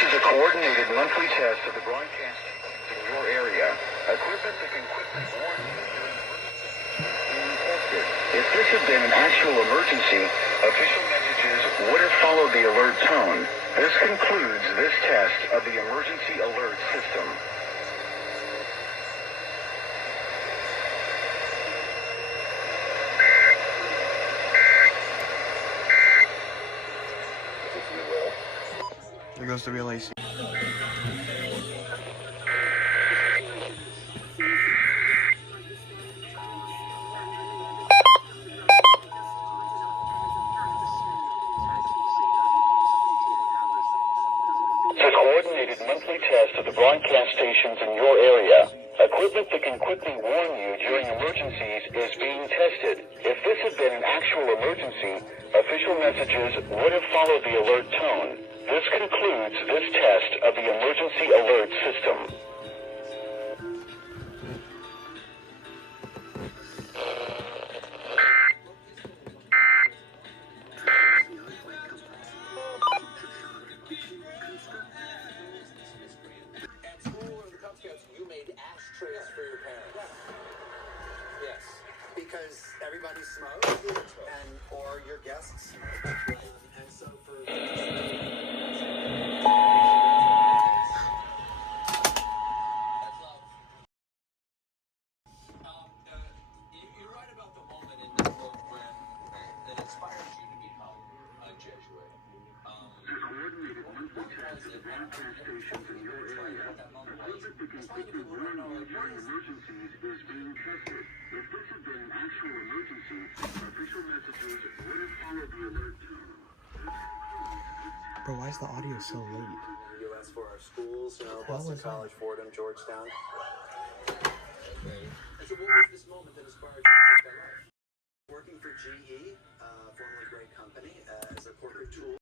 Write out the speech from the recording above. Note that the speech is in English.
is a coordinated monthly test of the broadcast in your area. Equipment that can quickly warn you during being tested. If this had been an actual emergency, official messages would have followed the alert tone. This concludes this test of the emergency alert system. There goes the real AC. It's a coordinated monthly test of the broadcast stations in your area. Equipment that can quickly warn you during emergencies is being tested. If this had been an actual emergency, official messages would have followed the alert tone. This concludes this test of the emergency alert system. You made ashtrays for your parents. Yes. Because everybody smokes and or your guests smoke. And so for that's love. You write about the moment in the book when that inspires you to become a Jesuit. Coordinated monthly test of the broadcast stations in your area. Equipment that can quickly warn you during emergencies is being tested. If this had been an actual emergency, official messages would have followed the alert tone. Bro, why is the audio so late? EAS for our schools, How Boston was that? College, Fordham, Georgetown. Okay. And so what was this moment that inspired you to take that life? Working for GE, formerly great company, as a corporate tool.